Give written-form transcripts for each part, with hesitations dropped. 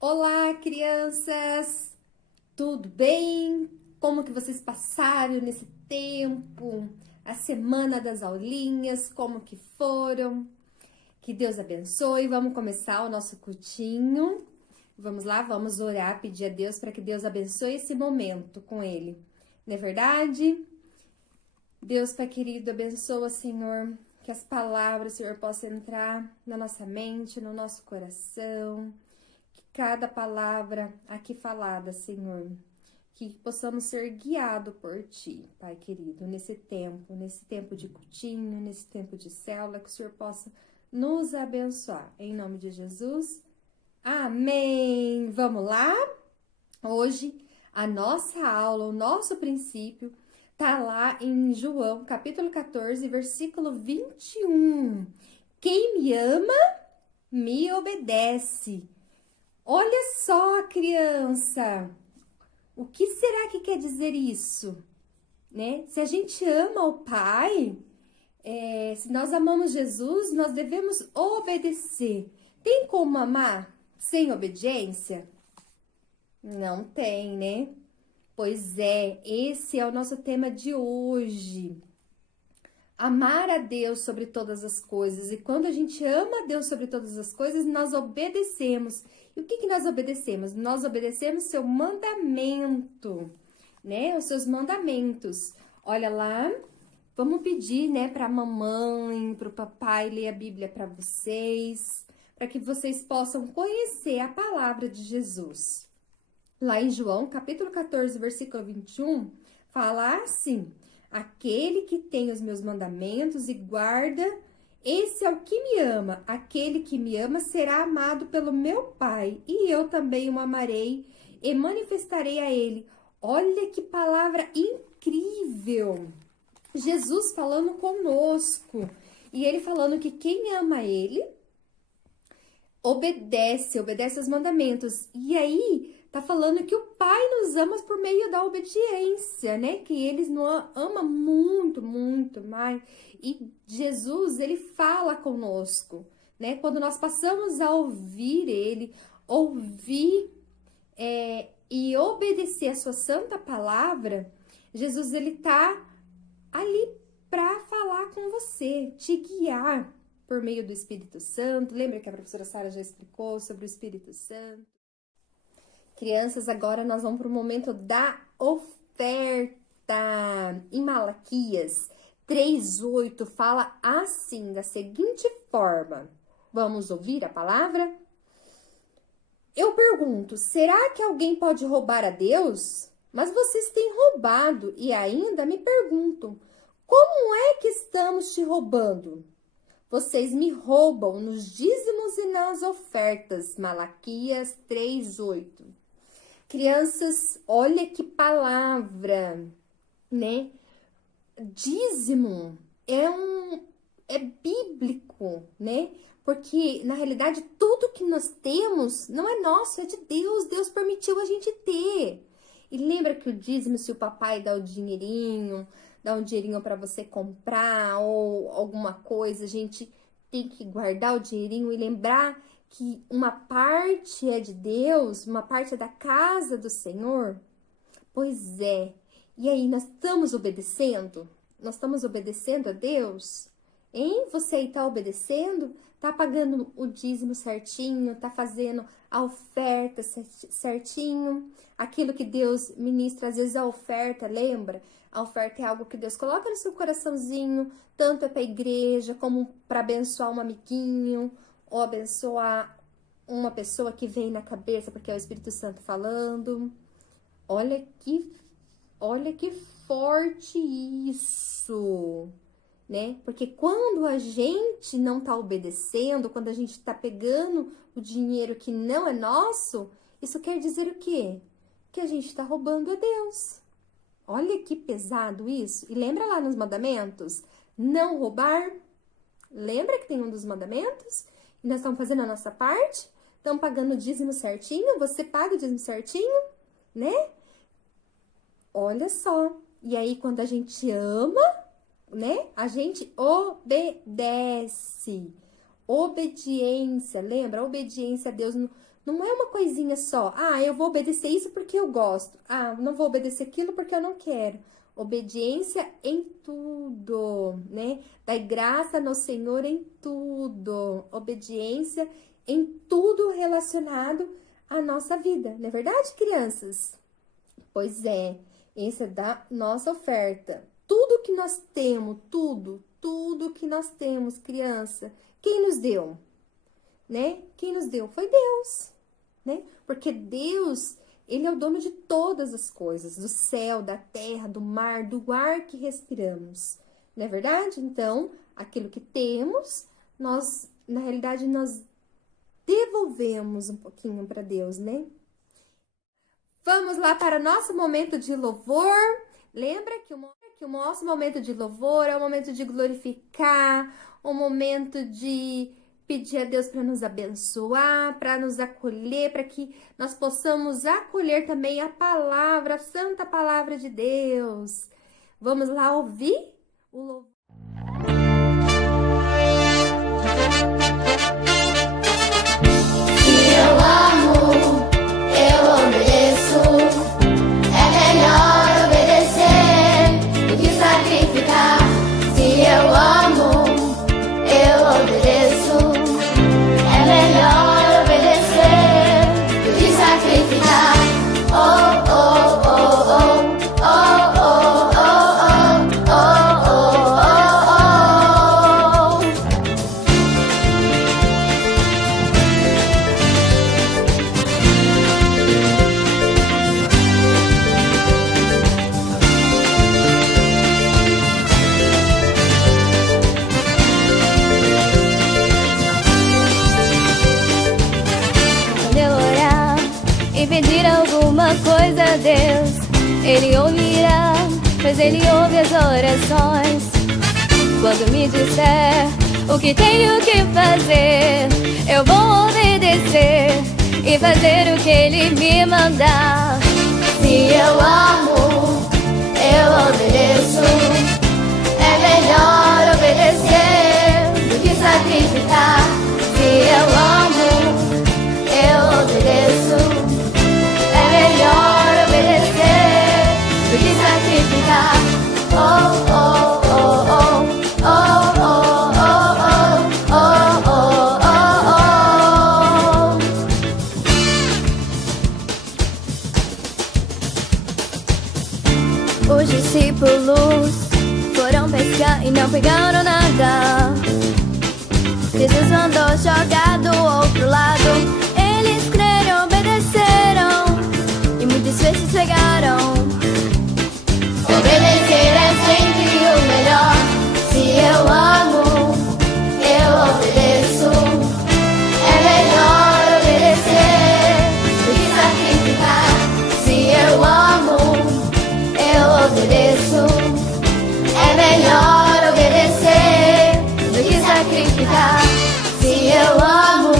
Olá, crianças! Tudo bem? Como que vocês passaram nesse tempo? A semana das aulinhas, como que foram? Que Deus abençoe. Vamos começar o nosso cultinho. Vamos lá, vamos orar, pedir a Deus para que Deus abençoe esse momento com Ele. Não é verdade? Deus, Pai querido, abençoa, Senhor, que as palavras, Senhor, possam entrar na nossa mente, no nosso coração. Cada palavra aqui falada, Senhor, que possamos ser guiados por Ti, Pai querido, nesse tempo de cultinho, nesse tempo de célula, que o Senhor possa nos abençoar. Em nome de Jesus, amém! Vamos lá? Hoje, a nossa aula, o nosso princípio, tá lá em João, capítulo 14, versículo 21. Quem me ama, me obedece. Olha só, criança, o que será que quer dizer isso? Né? Se a gente ama o Pai, se nós amamos Jesus, nós devemos obedecer. Tem como amar sem obediência? Não tem, né? Pois é, esse é o nosso tema de hoje. Amar a Deus sobre todas as coisas. E quando a gente ama a Deus sobre todas as coisas, nós obedecemos. E o que nós obedecemos? Nós obedecemos seu mandamento, né? Os seus mandamentos. Olha lá, vamos pedir, né, para a mamãe, para o papai ler a Bíblia para vocês, para que vocês possam conhecer a palavra de Jesus. Lá em João, capítulo 14, versículo 21, fala assim: aquele que tem os meus mandamentos e guarda, esse é o que me ama. Aquele que me ama será amado pelo meu Pai, e eu também o amarei e manifestarei a ele. Olha que palavra incrível! Jesus falando conosco, e ele falando que quem ama ele obedece aos mandamentos. E aí, tá falando que o Pai nos ama por meio da obediência, né? Que eles nos ama muito, muito mais. E Jesus, ele fala conosco, né? Quando nós passamos a ouvir ele, ouvir e obedecer a sua santa palavra, Jesus, ele tá ali para falar com você, te guiar por meio do Espírito Santo. Lembra que a professora Sara já explicou sobre o Espírito Santo? Crianças, agora nós vamos para o momento da oferta. Em Malaquias 3:8 fala assim, da seguinte forma. Vamos ouvir a palavra? Eu pergunto, será que alguém pode roubar a Deus? Mas vocês têm roubado e ainda me perguntam, como é que estamos te roubando? Vocês me roubam nos dízimos e nas ofertas. Malaquias 3:8. Crianças, olha que palavra, né? Dízimo é bíblico, né? Porque na realidade tudo que nós temos não é nosso, é de Deus. Deus permitiu a gente ter. E lembra que o dízimo, se o papai dá um dinheirinho para você comprar ou alguma coisa, a gente tem que guardar o dinheirinho e lembrar que uma parte é de Deus, uma parte é da casa do Senhor. Pois é. E aí, nós estamos obedecendo? Nós estamos obedecendo a Deus? Hein? Você aí tá obedecendo? Tá pagando o dízimo certinho? Tá fazendo a oferta certinho? Aquilo que Deus ministra, às vezes a oferta, lembra? A oferta é algo que Deus coloca no seu coraçãozinho, tanto é para a igreja, como para abençoar um amiguinho, ou abençoar uma pessoa que vem na cabeça, porque é o Espírito Santo falando. Olha que forte isso, né? Porque quando a gente não tá obedecendo, quando a gente tá pegando o dinheiro que não é nosso, isso quer dizer o quê? Que a gente tá roubando a Deus. Olha que pesado isso. E lembra lá nos mandamentos? Não roubar. Lembra que tem um dos mandamentos? E nós estamos fazendo a nossa parte? Estamos pagando o dízimo certinho? Você paga o dízimo certinho? Né? Olha só. E aí, quando a gente ama, né? A gente obedece. Obediência, lembra? Obediência a Deus não é uma coisinha só. Ah, eu vou obedecer isso porque eu gosto. Ah, não vou obedecer aquilo porque eu não quero. Obediência em tudo, né? Dai graça no Senhor em tudo. Obediência em tudo relacionado à nossa vida. Não é verdade, crianças? Pois é, essa é da nossa oferta. Tudo que nós temos, tudo que nós temos, criança, quem nos deu? Né? Quem nos deu? Foi Deus, né? Porque Deus, Ele é o dono de todas as coisas, do céu, da terra, do mar, do ar que respiramos. Não é verdade? Então, aquilo que temos, nós, na realidade, nós devolvemos um pouquinho para Deus, né? Vamos lá para o nosso momento de louvor. Lembra que o nosso momento de louvor é o momento de glorificar, o momento de pedir a Deus para nos abençoar, para nos acolher, para que nós possamos acolher também a palavra, a santa palavra de Deus. Vamos lá ouvir o louvor. Se eu amo, eu obedeço. É melhor obedecer do que sacrificar. Se eu amo, eu obedeço. É melhor obedecer do que sacrificar. Oh, oh, oh, oh, oh, oh, oh, oh, oh, oh, oh, oh. Quando eu orar e pedir alguma coisa a Deus, Ele ouvirá, pois Ele ouve as orações. Quando me disser o que tenho que fazer, eu vou obedecer e fazer o que Ele me mandar. Se eu amo, eu obedeço. É melhor obedecer do que sacrificar. Se eu amo, eu obedeço. É melhor obedecer do que sacrificar. Oh, oh, oh, oh, oh, oh, oh, oh, oh, oh, oh. Os discípulos foram pescar e não pegaram nada. Jesus mandou jogar do outro lado. Eles creram, obedeceram e muitas vezes pegaram. Obedecer é sempre o melhor. Se eu amo, eu obedeço. É melhor obedecer do que sacrificar. Se eu amo, eu obedeço. É melhor obedecer do que sacrificar. Se eu amo,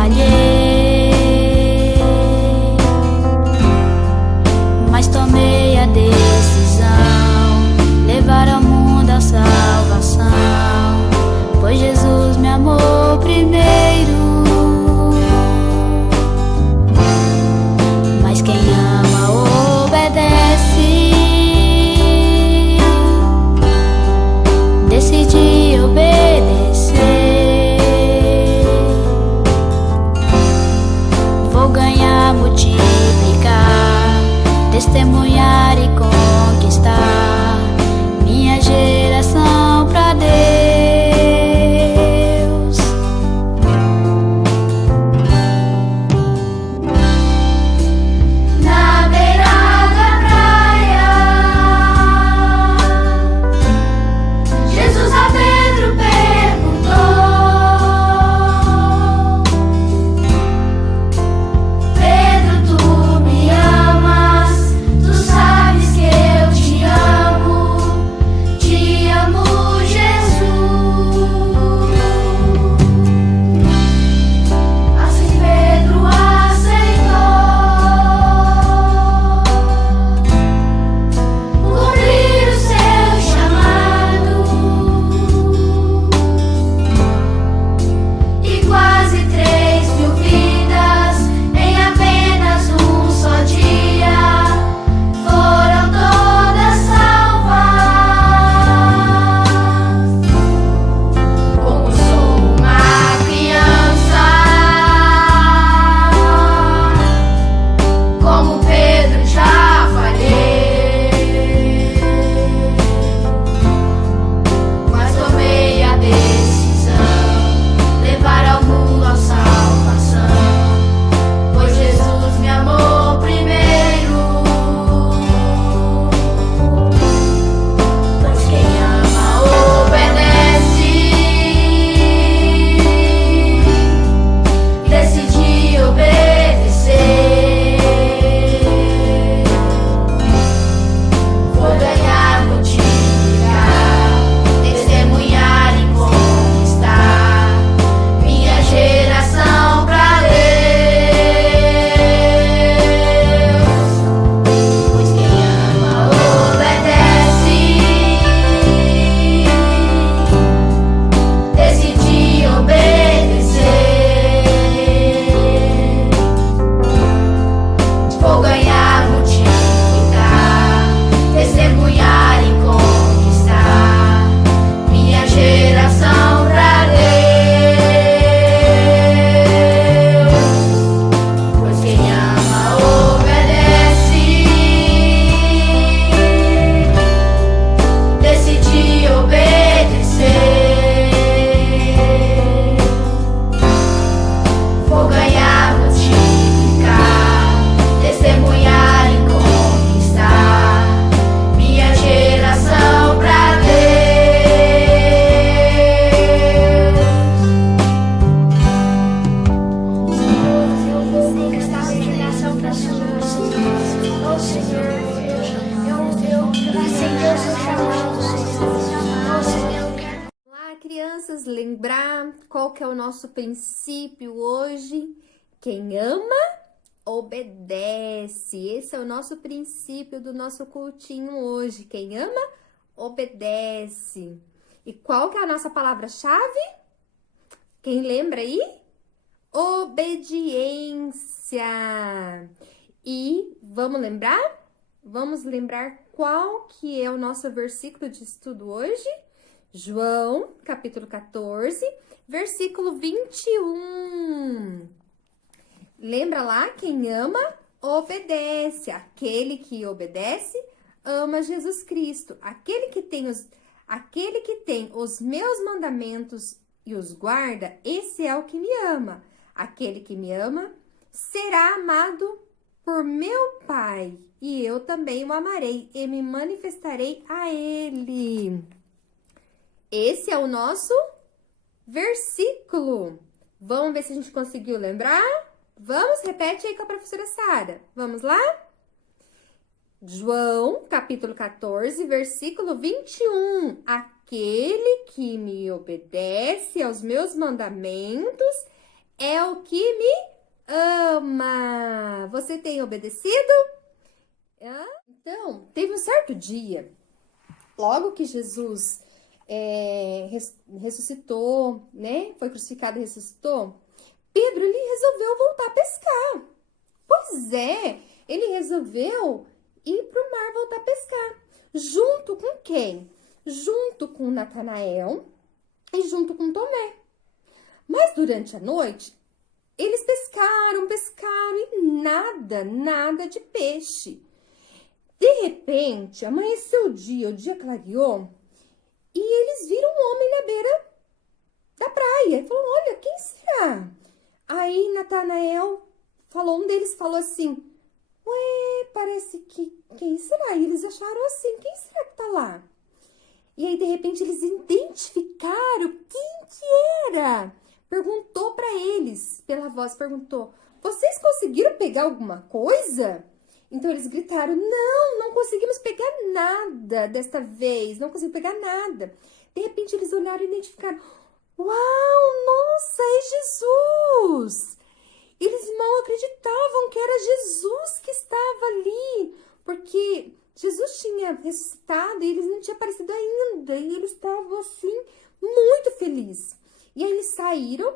falhei, mas tomei a decisão, levar ao mundo a salvação, pois Jesus me amou primeiro. Mas quem ama obedece, decidi obedecer. Vou ganhar, multiplicar, testemunhar e conquistar minha geração pra Deus. Na beira da praia, Jesus a Pedro perguntou: Pedro, tu me amas? Tu sabes que eu te amo, Jesus. Assim Pedro aceitou cumprir o seu chamado, e quase 3.000 vidas em apenas um só dia foram todas salvas. Como sou uma criança, como Pedro já falhei, mas tomei a decisão, levar ao mundo a salvação, pois Jesus me amou primeiro. Pois quem ama obedece, decidi obedecer. Vou ganhar, multiplicar, testemunhar e conquistar minha geração pra Deus. Pois quem ama obedece, decidi obedecer. Vou ganhar, multiplicar, testemunhar e conquistar minha geração pra Deus. Pois quem ama obedece, decidi obedecer. Vou ganhar, multiplicar, testemunhar e conquistar minha geração pra Olá, crianças, lembrar qual que é o nosso princípio hoje? Quem ama, obedece. Esse é o nosso princípio do nosso cultinho hoje. Quem ama, obedece. E qual que é a nossa palavra-chave? Quem lembra aí? Obediência. E vamos lembrar? Vamos lembrar qual que é o nosso versículo de estudo hoje? João, capítulo 14, versículo 21. Lembra lá? Quem ama, obedece. Aquele que obedece, ama Jesus Cristo. Aquele que tem os meus mandamentos e os guarda, esse é o que me ama. Aquele que me ama será amado por meu Pai, e eu também o amarei e me manifestarei a ele. Esse é o nosso versículo. Vamos ver se a gente conseguiu lembrar? Vamos, repete aí com a professora Sara. Vamos lá? João, capítulo 14, versículo 21. Aquele que me obedece aos meus mandamentos, é o que me ama. Você tem obedecido? Então, teve um certo dia, logo que Jesus ressuscitou, né? Foi crucificado e ressuscitou. Pedro, ele resolveu voltar a pescar. Pois é, ele resolveu ir para o mar voltar a pescar. Junto com quem? Junto com Natanael e junto com Tomé. Mas durante a noite, eles pescaram e nada de peixe. De repente, amanheceu o dia clareou e eles viram um homem na beira da praia. E falaram, olha, quem será? Aí Natanael um deles falou assim, ué, parece que, quem será? E eles acharam assim, quem será que tá lá? E aí, de repente, eles identificaram quem que era. Perguntou para eles, pela voz, perguntou, vocês conseguiram pegar alguma coisa? Então, eles gritaram, não conseguimos pegar nada desta vez, não conseguimos pegar nada. De repente, eles olharam e identificaram, uau, nossa, é Jesus! Eles mal acreditavam que era Jesus que estava ali, porque Jesus tinha ressuscitado e eles não tinham aparecido ainda, e eles estavam assim, muito felizes. E aí eles saíram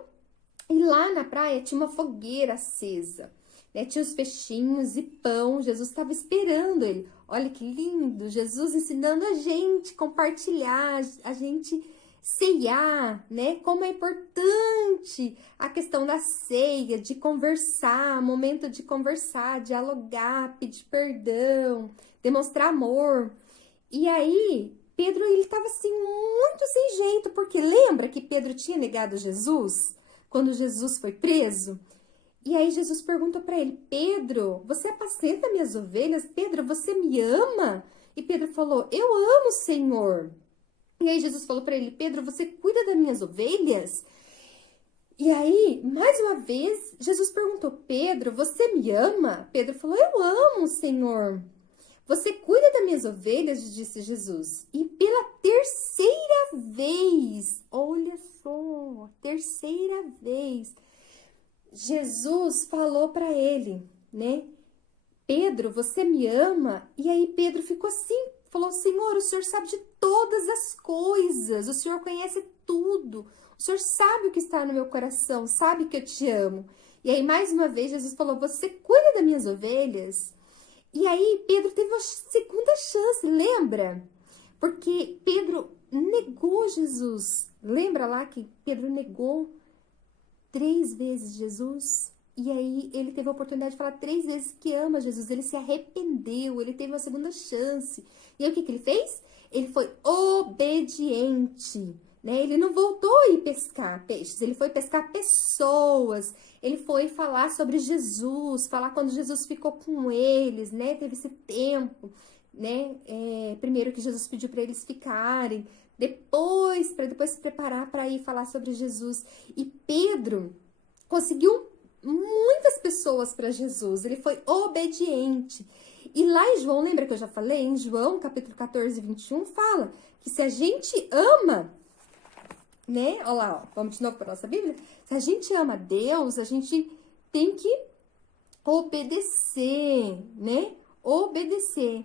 e lá na praia tinha uma fogueira acesa, né? Tinha os peixinhos e pão, Jesus estava esperando ele. Olha que lindo, Jesus ensinando a gente compartilhar, a gente ceiar, né? Como é importante a questão da ceia, de conversar, momento de conversar, dialogar, pedir perdão, demonstrar amor. E aí, Pedro, ele estava assim, muito sem jeito, porque lembra que Pedro tinha negado Jesus quando Jesus foi preso? E aí Jesus perguntou para ele, Pedro, você apacenta minhas ovelhas? Pedro, você me ama? E Pedro falou, eu amo, Senhor. E aí Jesus falou para ele, Pedro, você cuida das minhas ovelhas? E aí, mais uma vez, Jesus perguntou, Pedro, você me ama? Pedro falou, eu amo, Senhor. Você cuida das minhas ovelhas, disse Jesus. E pela terceira vez, olha só, terceira vez, Jesus falou para ele, né? Pedro, você me ama? E aí Pedro ficou assim, falou, Senhor, o Senhor sabe de todas as coisas, o Senhor conhece tudo, o Senhor sabe o que está no meu coração, sabe que eu te amo. E aí, mais uma vez, Jesus falou, você cuida das minhas ovelhas? E aí, Pedro teve uma segunda chance, lembra? Porque Pedro negou Jesus. Lembra lá que Pedro negou 3 vezes Jesus? E aí, ele teve a oportunidade de falar 3 vezes que ama Jesus. Ele se arrependeu, ele teve uma segunda chance. E aí, o que ele fez? Ele foi obediente, né? Ele não voltou a ir pescar peixes, ele foi pescar pessoas. Ele foi falar sobre Jesus, falar quando Jesus ficou com eles, né? Teve esse tempo, né? Primeiro que Jesus pediu para eles ficarem, para depois se preparar para ir falar sobre Jesus. E Pedro conseguiu muitas pessoas para Jesus, ele foi obediente. E lá em João, lembra que eu já falei? Em João, capítulo 14, 21, fala que se a gente ama, né? Olha lá, ó, vamos de novo para nossa Bíblia. Se a gente ama Deus, a gente tem que obedecer, né? Obedecer.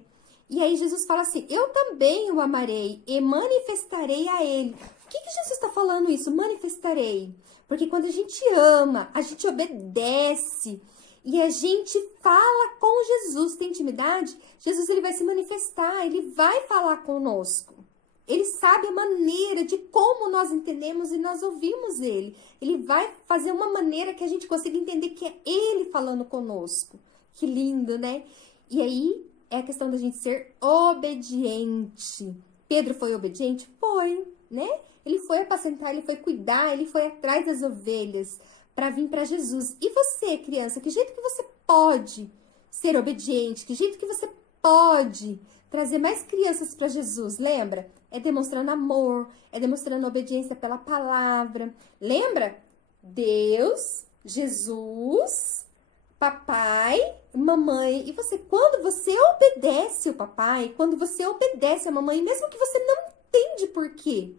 E aí Jesus fala assim, eu também o amarei e manifestarei a ele. Por que Jesus está falando isso? Manifestarei. Porque quando a gente ama, a gente obedece e a gente fala com Jesus, tem intimidade, Jesus ele vai se manifestar, ele vai falar conosco. Ele sabe a maneira de como nós entendemos e nós ouvimos ele. Ele vai fazer uma maneira que a gente consiga entender que é ele falando conosco. Que lindo, né? E aí é a questão da gente ser obediente. Pedro foi obediente? Foi, né? Ele foi apacentar, ele foi cuidar, ele foi atrás das ovelhas para vir para Jesus. E você, criança, que jeito que você pode ser obediente? Que jeito que você pode trazer mais crianças para Jesus? Lembra? É demonstrando amor, é demonstrando obediência pela palavra. Lembra? Deus, Jesus, papai, mamãe. E você, quando você obedece o papai, quando você obedece a mamãe, mesmo que você não entende por quê,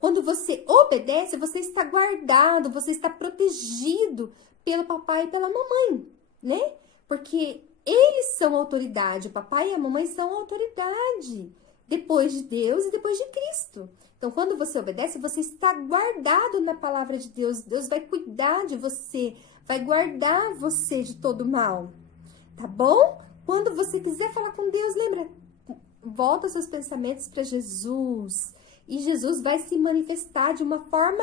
Quando você obedece, você está guardado, você está protegido pelo papai e pela mamãe, né? Porque eles são autoridade, o papai e a mamãe são autoridade, depois de Deus e depois de Cristo. Então, quando você obedece, você está guardado na palavra de Deus. Deus vai cuidar de você, vai guardar você de todo mal, tá bom? Quando você quiser falar com Deus, lembra, volta seus pensamentos para Jesus. E Jesus vai se manifestar de uma forma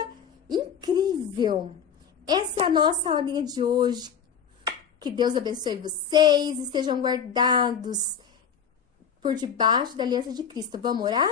incrível. Essa é a nossa aulinha de hoje. Que Deus abençoe vocês e sejam guardados por debaixo da aliança de Cristo. Vamos orar?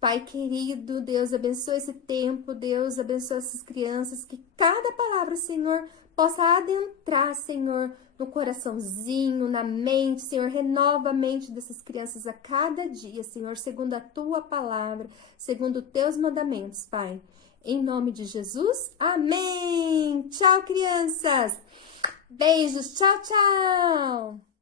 Pai querido, Deus abençoe esse tempo, Deus abençoe essas crianças, que cada palavra, Senhor, possa adentrar, Senhor, no coraçãozinho, na mente, Senhor, renova a mente dessas crianças a cada dia, Senhor, segundo a Tua palavra, segundo os Teus mandamentos, Pai. Em nome de Jesus, amém! Tchau, crianças! Beijos, tchau, tchau!